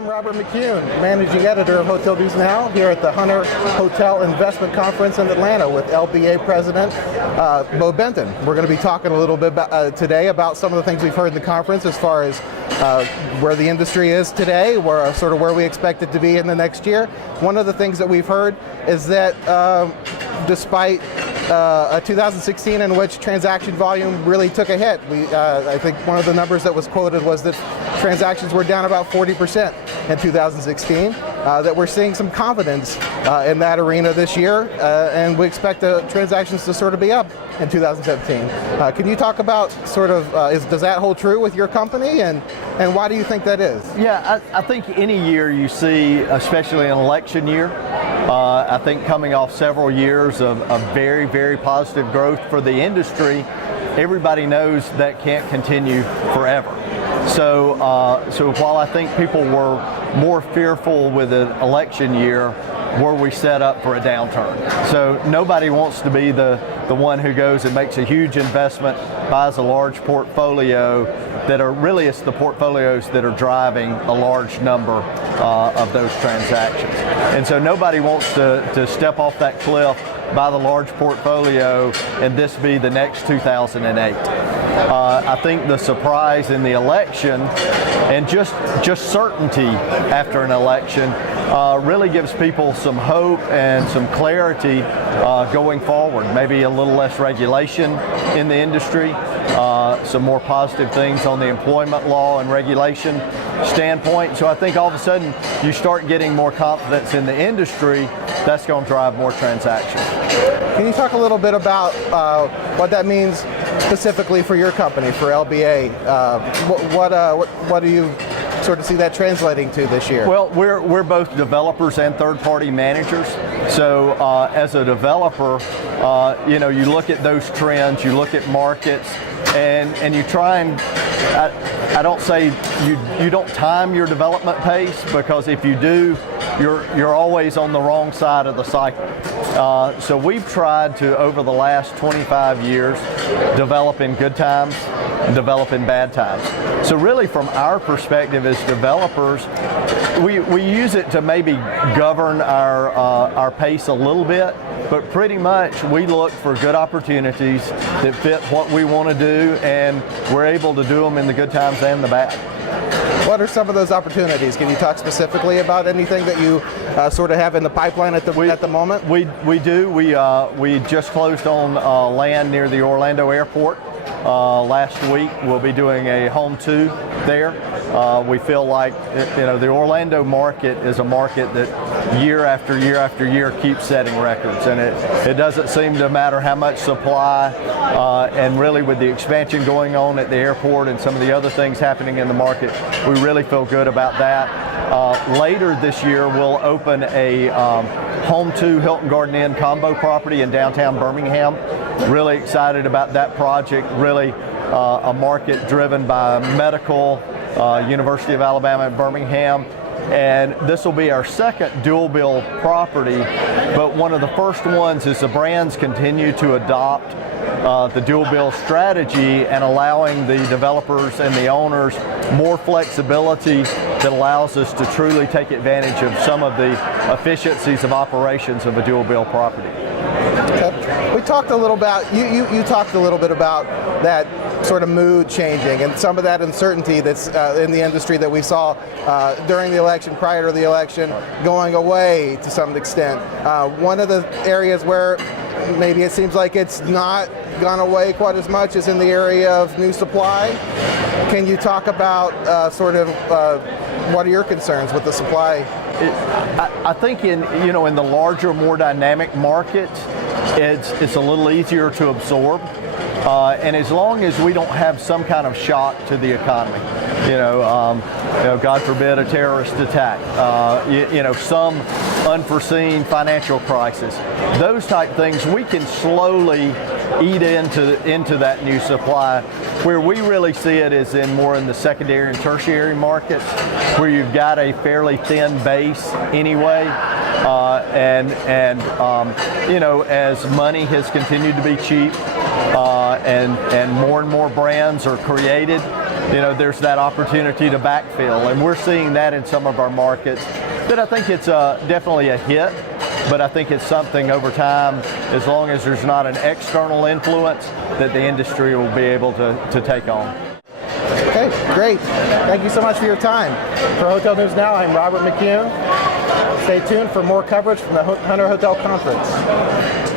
I'm Robert McCune, Managing Editor of Hotel News Now, here at the Hunter Hotel Investment Conference in Atlanta with LBA President Beau Benton. We're going to be talking a little bit today about some of the things we've heard in the conference as far as where the industry is today, where we expect it to be in the next year. One of the things that we've heard is that despite a 2016 in which transaction volume really took a hit. I think one of the numbers that was quoted was that transactions were down about 40% in 2016, that we're seeing some confidence in that arena this year, and we expect the transactions to sort of be up in 2017. Can you talk about does that hold true with your company, and why do you think that is? Yeah, I think any year you see, especially an election year, I think coming off several years of very, very positive growth for the industry, everybody knows that can't continue forever. So while I think people were more fearful with an election year, were we set up for a downturn? So nobody wants to be the one who goes and makes a huge investment, buys a large portfolio it's the portfolios that are driving a large number of those transactions. And so nobody wants to step off that cliff, buy the large portfolio, and this be the next 2008. I think the surprise in the election and just certainty after an election really gives people some hope and some clarity going forward. Maybe a little less regulation in the industry, some more positive things on the employment law and regulation standpoint. So I think all of a sudden you start getting more confidence in the industry. That's going to drive more transactions. Can you talk a little bit about what that means specifically for your company, for LBA? What do you sort of see that translating to this year? Well, we're both developers and third-party managers. So as a developer, you look at those trends, you look at markets, and you try and, I don't say you don't time your development pace, because if you do, you're always on the wrong side of the cycle. So we've tried to, over the last 25 years, develop in good times and develop in bad times. So really from our perspective as developers, we use it to maybe govern our pace a little bit, but pretty much we look for good opportunities that fit what we want to do, and we're able to do them in the good times and the bad. What are some of those opportunities? Can you talk specifically about anything that you sort of have in the pipeline at the moment? We do. We just closed on land near the Orlando airport last week. We'll be doing a home 2 there. We feel like the Orlando market is a market that year after year after year keeps setting records, and it doesn't seem to matter how much supply, and really with the expansion going on at the airport and some of the other things happening in the market, we really feel good about that. Later this year we'll open a home 2 Hilton Garden Inn combo property in downtown Birmingham. Really excited about that project. Really a market driven by medical, University of Alabama at Birmingham. And this will be our second dual bill property, but one of the first ones is the brands continue to adopt the dual bill strategy and allowing the developers and the owners more flexibility that allows us to truly take advantage of some of the efficiencies of operations of a dual bill property. Okay. We talked a little about, you talked a little bit about that sort of mood changing and some of that uncertainty that's in the industry that we saw during the election, prior to the election, going away to some extent. One of the areas where maybe it seems like it's not gone away quite as much is in the area of new supply. Can you talk about what are your concerns with the supply? I think in the larger, more dynamic market, it's a little easier to absorb. And as long as we don't have some kind of shock to the economy, God forbid a terrorist attack, some unforeseen financial crisis, those type things, we can slowly eat into that new supply. Where we really see it is more in the secondary and tertiary markets, where you've got a fairly thin base anyway, as money has continued to be cheap, and more brands are created, there's that opportunity to backfill, and we're seeing that in some of our markets. That I think it's definitely a hit, but I think it's something over time, as long as there's not an external influence, that the industry will be able to take on. Okay, great. Thank you so much for your time. For Hotel News Now, I'm Robert McCune. Stay tuned for more coverage from the Hunter Hotel Conference.